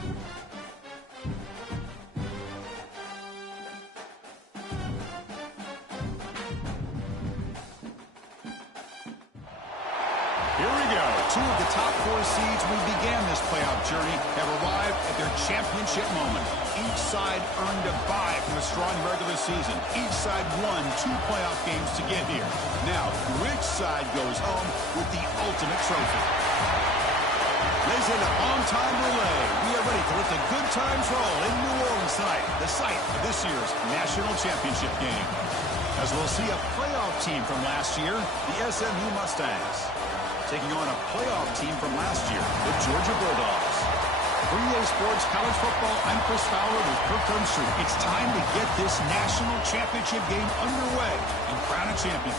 Here we go. Two of the top 4 seeds we began this playoff journey have arrived at their championship moment. Each side earned a bye from a strong regular season. Each side won 2 playoff games to get here. Now, which side goes home with the ultimate trophy? Lays in a on-time relay. We are ready to let the good times roll in New Orleans tonight, the site of this year's national championship game. As we'll see a playoff team from last year, the SMU Mustangs, taking on a playoff team from last year, the Georgia Bulldogs. For EA Sports College Football, I'm Chris Fowler with Kirk Herbstreit. It's time to get this national championship game underway and crown a champion.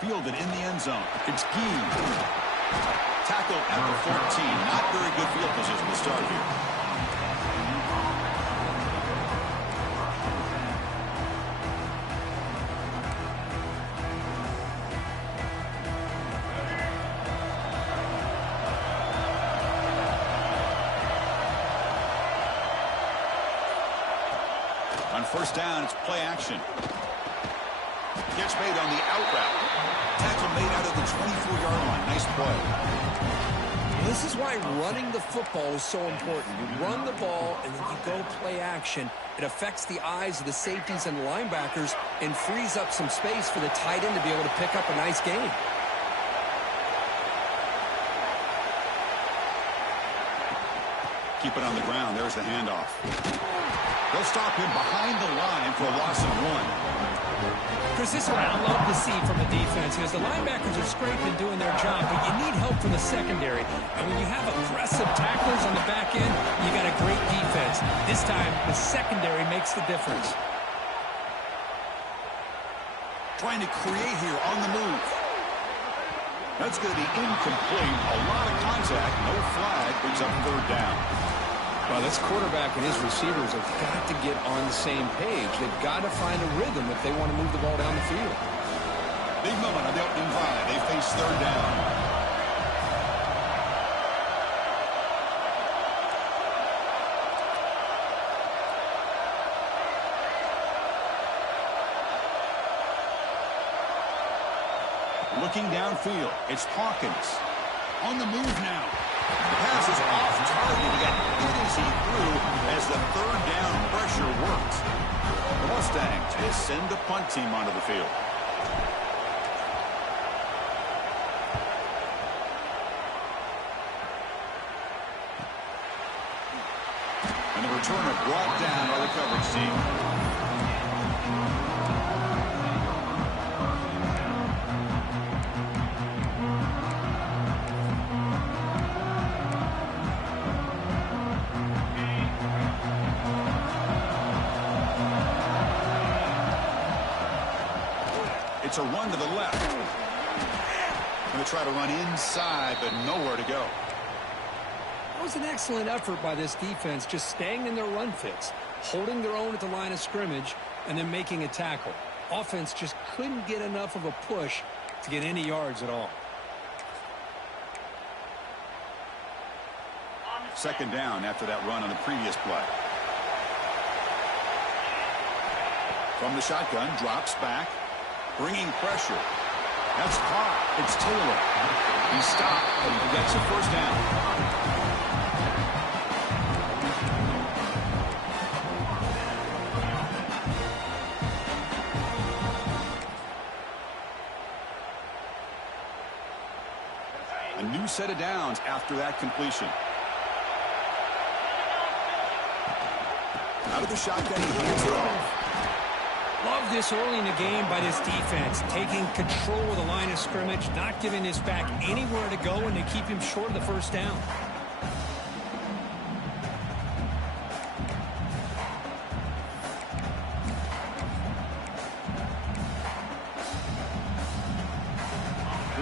Fielded in the end zone. It's Gee. Tackle at the 14. Not very good field position to start here. On first down, it's play action. Catch made on the out route. Tackle made out of the 24-yard line. Nice play. This is why running the football is so important. You run the ball and then you go play action. It affects the eyes of the safeties and linebackers and frees up some space for the tight end to be able to pick up a nice gain. Keep it on the ground. There's the handoff. They'll stop him behind the line for a loss of 1. Chris, this is what I love to see from a defense because the linebackers are scraping doing their job, but you need help from the secondary. And when you have aggressive tacklers on the back end, you got a great defense. This time, the secondary makes the difference. Trying to create here on the move. That's going to be incomplete. A lot of contact. No flag. Brings up third down. Well, this quarterback and his receivers have got to get on the same page. They've got to find a rhythm if they want to move the ball down the field. Big moment on the opening drive. They face third down. Looking downfield, it's Hawkins. On the move now. The pass is off target. He got hit as he threw as the third down pressure worked. The Mustangs just send the punt team onto the field. And the returner brought down by the coverage team. It's a run to the left. Going to try to run inside, but nowhere to go. That was an excellent effort by this defense, just staying in their run fits, holding their own at the line of scrimmage, and then making a tackle. Offense just couldn't get enough of a push to get any yards at all. Second down after that run on the previous play. From the shotgun, drops back. Bringing pressure. That's caught. It's Taylor. He stopped, and he gets a first down. A new set of downs after that completion. Out of the shotgun, he hands it off. Love this early in the game by this defense, taking control of the line of scrimmage, not giving this back anywhere to go, and to keep him short of the first down.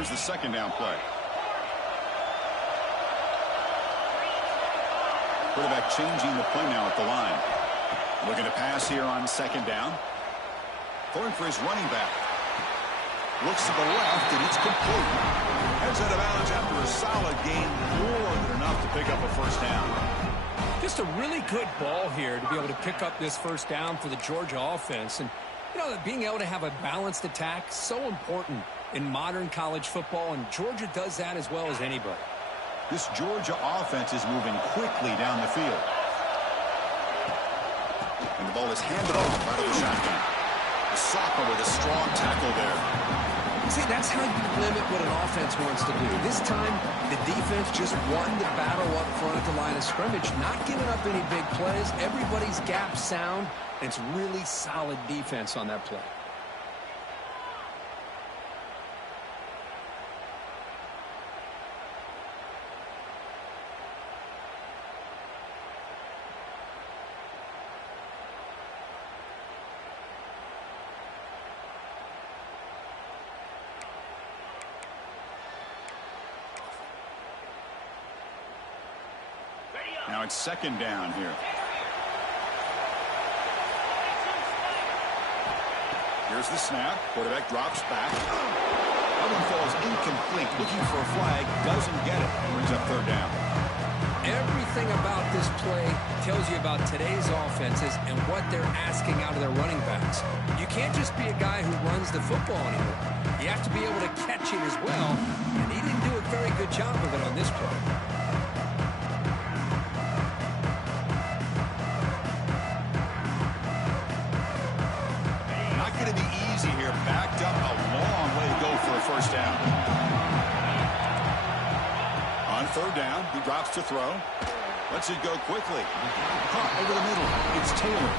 Here's the second down play. Quarterback changing the play now at the line. Looking to pass here on second down. Throwing for his running back. Looks to the left, and it's complete. Heads out of bounds after a solid gain, more than enough to pick up a first down. Just a really good ball here to be able to pick up this first down for the Georgia offense. And, you know, being able to have a balanced attack, so important in modern college football, and Georgia does that as well as anybody. This Georgia offense is moving quickly down the field. And the ball is handed off out of the shotgun. The sophomore with a strong tackle there. See, that's how you limit what an offense wants to do. This time, the defense just won the battle up front at the line of scrimmage, not giving up any big plays. Everybody's gap sound, and it's really solid defense on that play. Now it's second down here. Here's the snap. Quarterback drops back. That one falls incomplete. Looking for a flag. Doesn't get it. Brings up third down. Everything about this play tells you about today's offenses and what they're asking out of their running backs. You can't just be a guy who runs the football anymore. You have to be able to catch it as well, and he didn't do a very good job of it on this play. Going to be easy here. Backed up a long way to go for a first down. On third down, he drops to throw. Lets it go quickly. Caught over the middle. It's Taylor.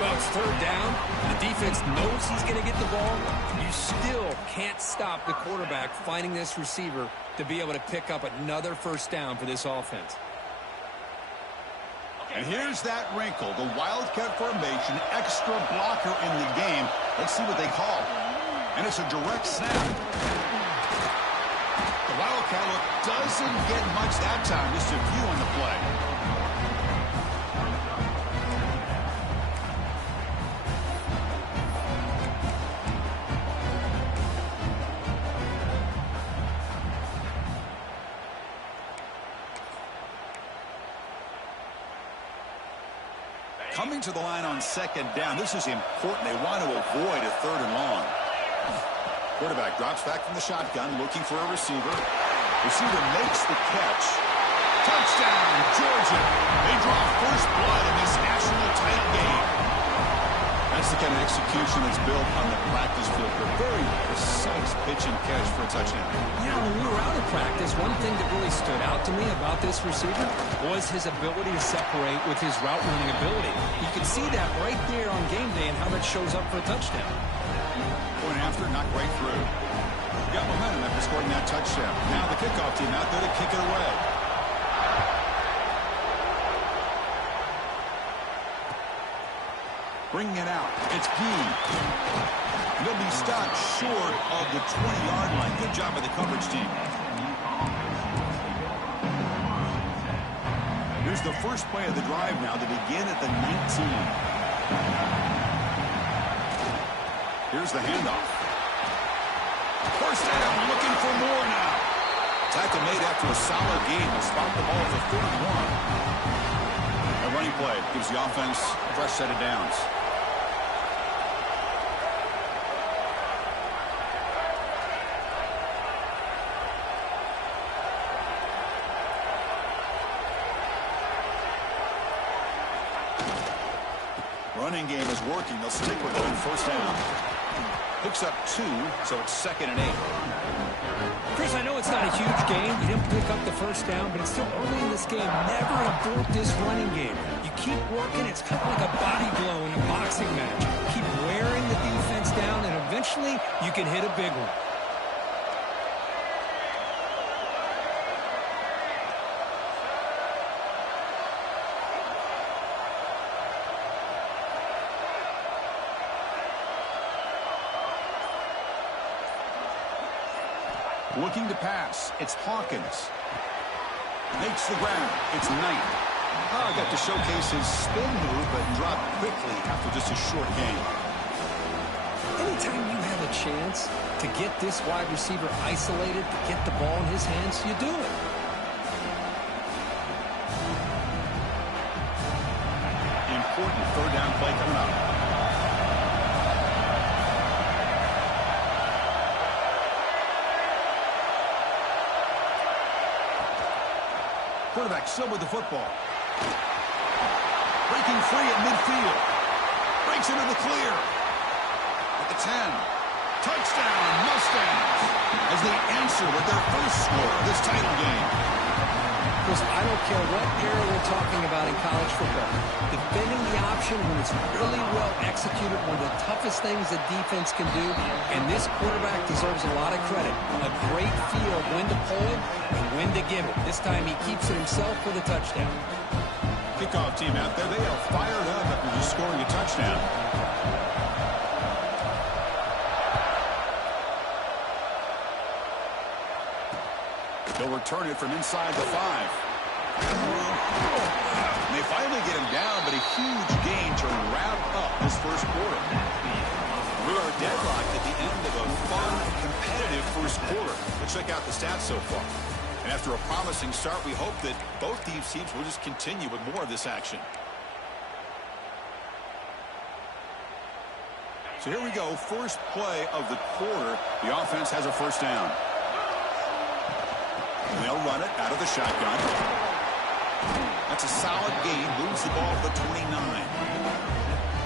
Well, it's third down. The defense knows he's going to get the ball. You still can't stop the quarterback finding this receiver to be able to pick up another first down for this offense. And here's that wrinkle, the Wildcat formation, extra blocker in the game. Let's see what they call. And it's a direct snap. The Wildcat look doesn't get much that time, just a few on the play. Coming to the line on second down. This is important. They want to avoid a third and long. Quarterback drops back from the shotgun, looking for a receiver. Receiver makes the catch. Touchdown, Georgia. They draw first blood in this national title game. That's the kind of execution that's built on the practice field. A very precise pitch and catch for a touchdown. Yeah, when we were out of practice, one thing that really stood out to me about this receiver was his ability to separate with his route running ability. You can see that right there on game day and how that shows up for a touchdown. Going after, not right through. Got momentum after scoring that touchdown. Now the kickoff team out there to kick it away. Bringing it out. It's Gee. He'll be stopped short of the 20-yard line. Good job by the coverage team. Here's the first play of the drive now to begin at the 19. Here's the handoff. First down, looking for more now. Tackle made after a solid game. Will spot the ball for 31. A running play gives the offense a fresh set of downs. Running game is working. They'll stick with it on first down. Picks up 2, so it's 2nd and 8. Chris, I know it's not a huge game. You didn't pick up the first down, but it's still early in this game. Never abort this running game. You keep working. It's kind of like a body blow in a boxing match. Keep wearing the defense down, and eventually you can hit a big one. Looking to pass. It's Hawkins. Makes the grab. It's Knight. Oh, got to showcase his spin move, but dropped quickly after just a short game. Anytime you have a chance to get this wide receiver isolated, to get the ball in his hands, you do it. Important third down play coming up. Quarterback still with the football. Breaking free at midfield. Breaks into the clear. At the 10. Touchdown, Mustangs. As they answer with their first score of this title game. Because I don't care what era we're talking about in college football. Defending the option when it's really well executed, one of the toughest things that defense can do. And this quarterback deserves a lot of credit. A great feel of when to pull it and when to give it. This time he keeps it himself for the touchdown. Kickoff team out there, they are fired up after just scoring a touchdown. They'll return it from inside the 5. And they finally get him down, but a huge gain to wrap up this first quarter. We are deadlocked at the end of a fun, competitive first quarter. Let's check out the stats so far. And after a promising start, we hope that both these teams will just continue with more of this action. So here we go, first play of the quarter. The offense has a first down. And they'll run it out of the shotgun. That's a solid gain. Moves the ball to the 29.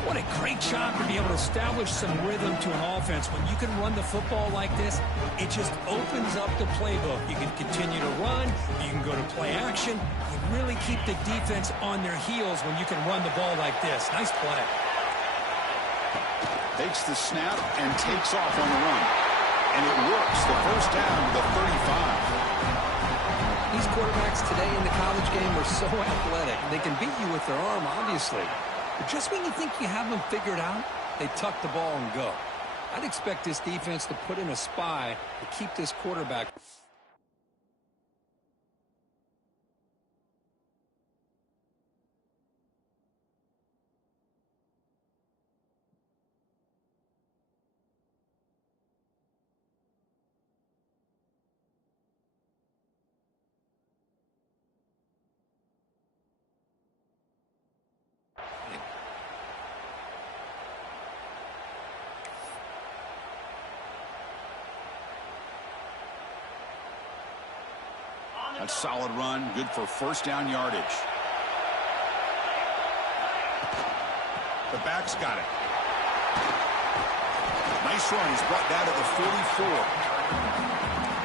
What a great job to be able to establish some rhythm to an offense. When you can run the football like this, it just opens up the playbook. You can continue to run. You can go to play action. You really keep the defense on their heels when you can run the ball like this. Nice play. Takes the snap and takes off on the run. And it works. The first down to the 35. These quarterbacks today in the college game are so athletic. They can beat you with their arm, obviously. But just when you think you have them figured out, they tuck the ball and go. I'd expect this defense to put in a spy to keep this quarterback. A solid run, good for first down yardage. The back's got it. Nice run. He's brought down to the 44.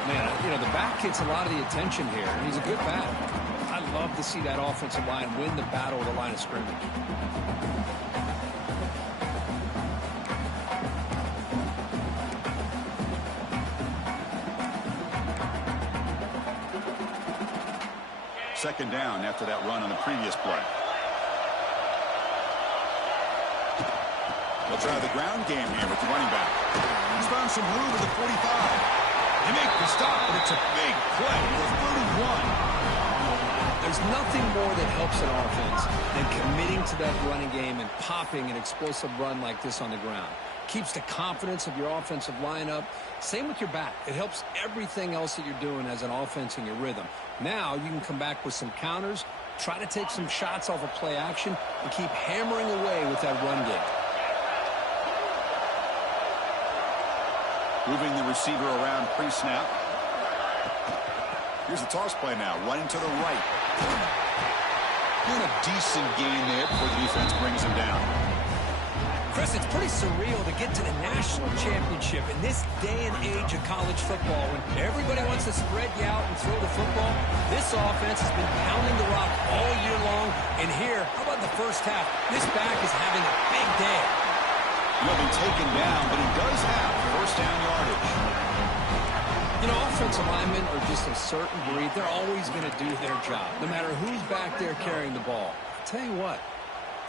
Man, you know, the back gets a lot of the attention here, and he's a good back. I love to see that offensive line win the battle of the line of scrimmage. Second down after that run on the previous play. They'll try the ground game here with the running back. He's found some room at the 45. They make the stop, but it's a big play for 31. There's nothing more that helps an offense than committing to that running game and popping an explosive run like this on the ground. Keeps the confidence of your offensive lineup. Same with your back. It helps everything else that you're doing as an offense in your rhythm. Now you can come back with some counters, try to take some shots off of play action, and keep hammering away with that run game. Moving the receiver around pre-snap. Here's the toss play now, running to the right. Doing a decent gain there before the defense brings him down. Chris, it's pretty surreal to get to the national championship in this day and age of college football when everybody wants to spread you out and throw the football. This offense has been pounding the rock all year long. And here, how about the first half? This back is having a big day. He'll be taken down, but he does have first down yardage. You know, offensive linemen are just a certain breed. They're always going to do their job, no matter who's back there carrying the ball. I'll tell you what,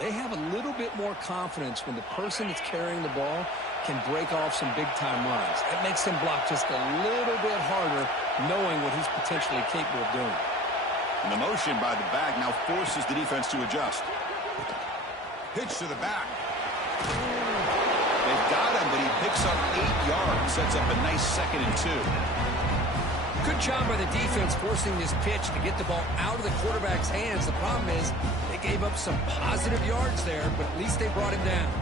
They have a little bit more confidence when the person that's carrying the ball can break off some big-time runs. That makes him block just a little bit harder, knowing what he's potentially capable of doing. And the motion by the back now forces the defense to adjust. Pitch to the back. They've got him, but he picks up 8 yards, sets up a nice 2nd and 2. Good job by the defense forcing this pitch to get the ball out of the quarterback's hands. The problem is they gave up some positive yards there, but at least they brought him down.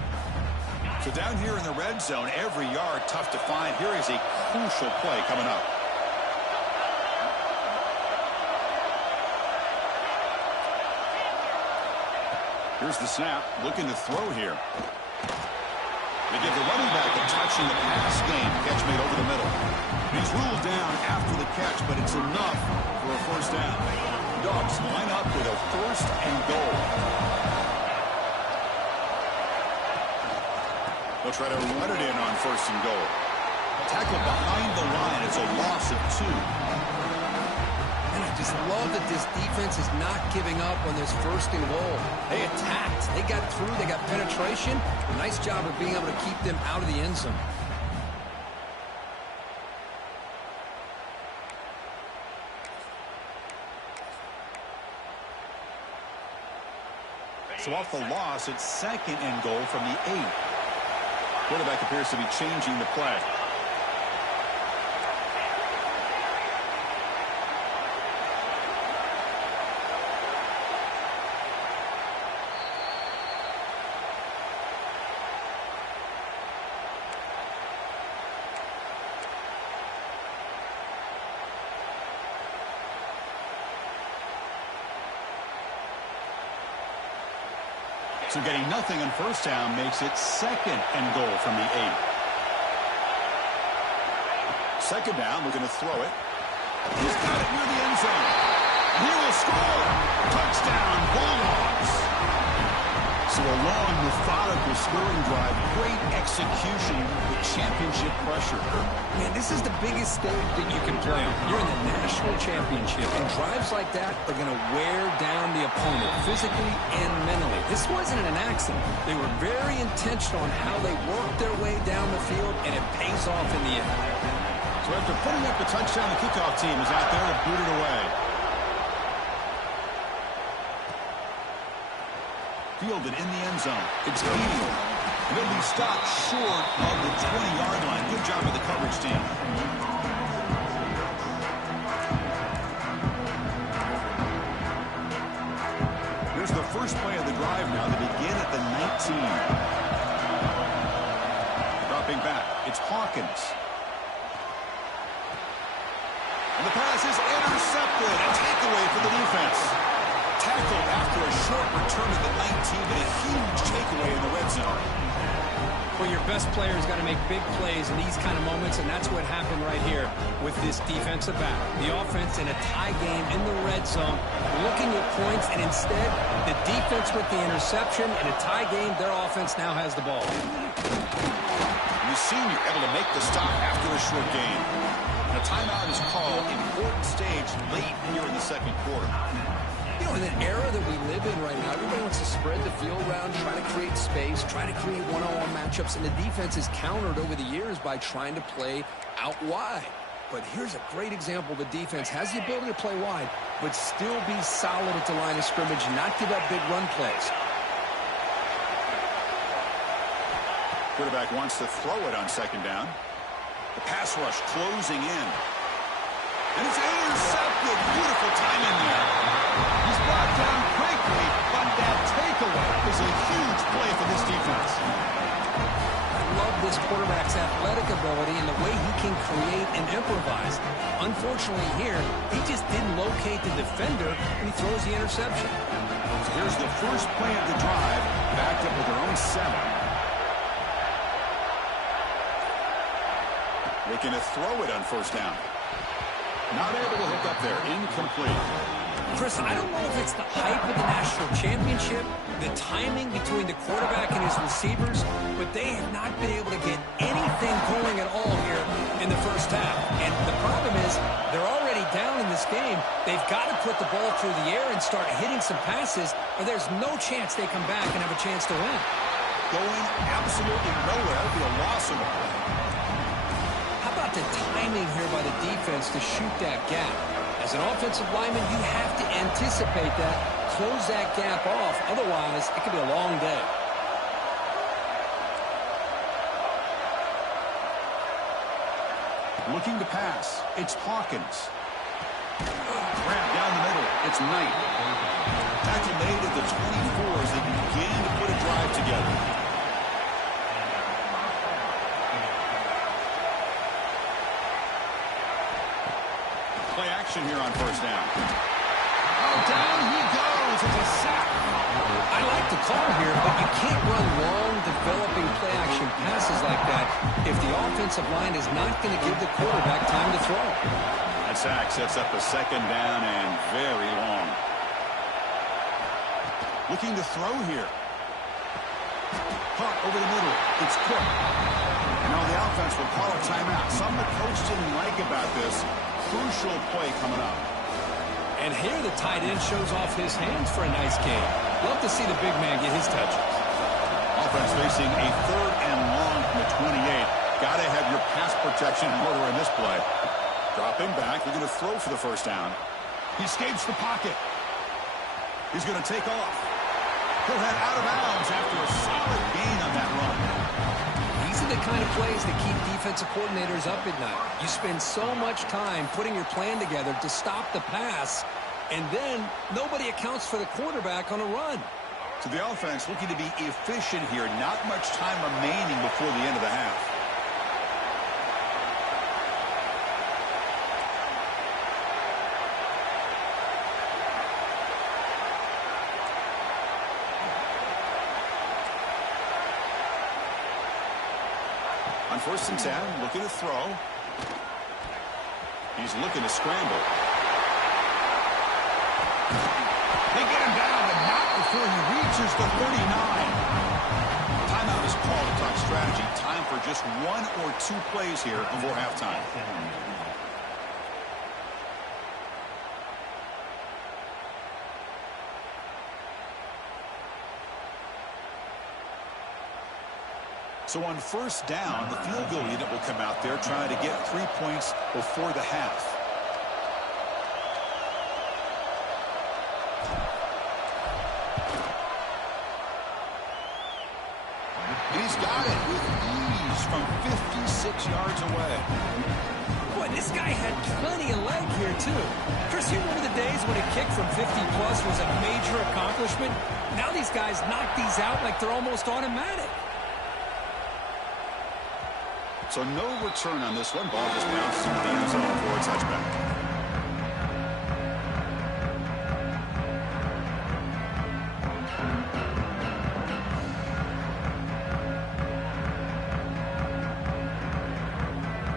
So down here in the red zone, every yard tough to find. Here is a crucial play coming up. Here's the snap, looking to throw here. They give the running back a touch in the pass game. Catch made over the middle. He's ruled down after the catch, but it's enough for a first down. Dogs line up with a 1st and goal. They'll try to run it in on 1st and goal. Tackle behind the line. It's a loss of 2. And I just love that this defense is not giving up on this 1st and goal. They attacked. They got through. They got penetration. Nice job of being able to keep them out of the end zone. So off the loss, it's 2nd and goal from the 8. Quarterback appears to be changing the play. So getting nothing on 1st down makes it 2nd and goal from the 8. 2nd down, looking to throw it. He's got it near the end zone. He will score. Touchdown, Bulldogs. So a long, methodical scoring drive. Great execution with championship pressure. Man, this is the biggest stage that you can play on. You're in the national championship, and drives like that are going to wear down the opponent physically and mentally. This wasn't an accident. They were very intentional on how they worked their way down the field, and it pays off in the end. So after putting up the touchdown, the kickoff team is out there to boot it away. Fielded in the end zone. It's Beanie. He'll be stopped short of the 20-yard line. Good job with the coverage team. Here's the first play of the drive now. They begin at the 19. Dropping back. It's Hawkins. And the pass is intercepted. A takeaway for the defense. Tackled after a short return to the 19, but a huge takeaway in the red zone. Well, your best player's got to make big plays in these kind of moments, and that's what happened right here with this defensive back. The offense in a tie game in the red zone, looking at points, and instead, the defense with the interception. In a tie game, their offense now has the ball. The senior able to make the stop after a short game. And a timeout is called. Important stage late here in the 2nd quarter. You know, in the era that we live in right now, everybody wants to spread the field around, try to create space, try to create one-on-one matchups, and the defense is countered over the years by trying to play out wide. But here's a great example. The defense has the ability to play wide, but still be solid at the line of scrimmage, not give up big run plays. Quarterback wants to throw it on 2nd down. The pass rush closing in. And it's intercepted. Beautiful timing there. He's brought down quickly, but that takeaway is a huge play for this defense. I love this quarterback's athletic ability and the way he can create and improvise. Unfortunately here, he just didn't locate the defender when he throws the interception. So here's the first play of the drive, backed up with their own 7. Looking to throw it on 1st down. Not able to hook up there. Incomplete. Chris, I don't know if it's the hype of the national championship the timing between the quarterback and his receivers, but they have not been able to get anything going at all here in the first half. And the problem is they're already down in this game. They've got to put the ball through the air and start hitting some passes, or there's no chance they come back and have a chance to win. Going absolutely nowhere. It'll be a loss of the play. How about the timing here by the defense to shoot that gap? As an offensive lineman, you have to anticipate that, close that gap off. Otherwise, it could be a long day. Looking to pass. It's Hawkins. Grab down the middle. It's Knight. Tackle made at the 24 as they begin to put a drive together. Play action here on first down. Oh, down he goes. It's a sack. I like the call here, but you can't run long, developing play-action passes like that if the offensive line is not going to give the quarterback time to throw. That sack sets up a second down and very long. Looking to throw here. Caught over the middle. It's Cook. And now the offense will call a timeout. Something the coach didn't like about this. Crucial play coming up. And here the tight end shows off his hands for a nice game. Love to see the big man get his touches. Offense facing a third and long from the 28. Got to have your pass protection in order in this play. Drop him back. They're going to throw for the first down. He escapes the pocket. He's going to take off. He'll head out of bounds after a solid gain on that run. These are the kind of plays that keep defensive coordinators up at night. You spend so much time putting your plan together to stop the pass, and then nobody accounts for the quarterback on a run. So the offense looking to be efficient here. Not much time remaining before the end of the half. On first and 10, looking to throw. He's looking to scramble. They get him down, but not before he reaches the 39. Timeout is called to talk strategy. Time for just one or two plays here before halftime. So on first down, the field goal unit will come out there trying to get 3 points before the half. And he's got it with ease from 56 yards away. Boy, this guy had plenty of leg here, too. Chris, you remember the days when a kick from 50-plus was a major accomplishment? Now these guys knock these out like they're almost automatic. So no return on this one. Ball just bounces into the end zone for a touchback.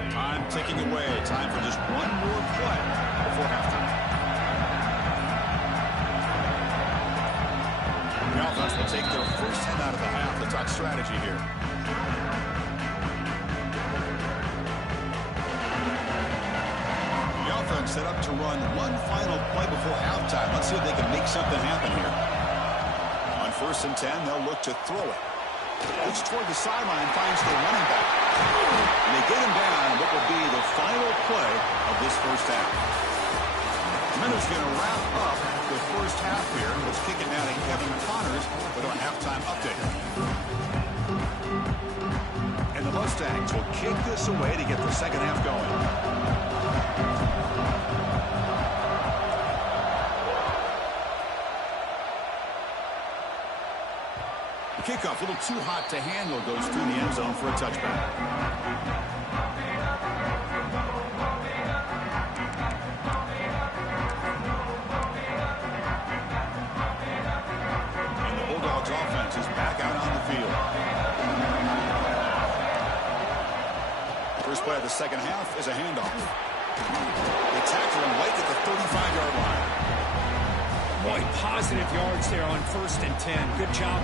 Time ticking away. Time for just one more play before halftime. The offense will take their first 10 out of the half. Let's talk strategy here. Set up to run one final play before halftime. Let's see if they can make something happen here. On first and 10, they'll look to throw it. Looks toward the sideline, finds the running back. And they get him down what will be the final play of this first half. Minutes going to wrap up the first half here. Let's kick it now to Kevin Connors with our halftime update. And the Mustangs will kick this away to get the second half going. The kickoff, a little too hot to handle, goes through the end zone for a touchback. And the Bulldogs offense is back out on the field. First play of the second half is a handoff. They tackle him right at the 35-yard line. Boy, positive yards there on 1st and 10. Good job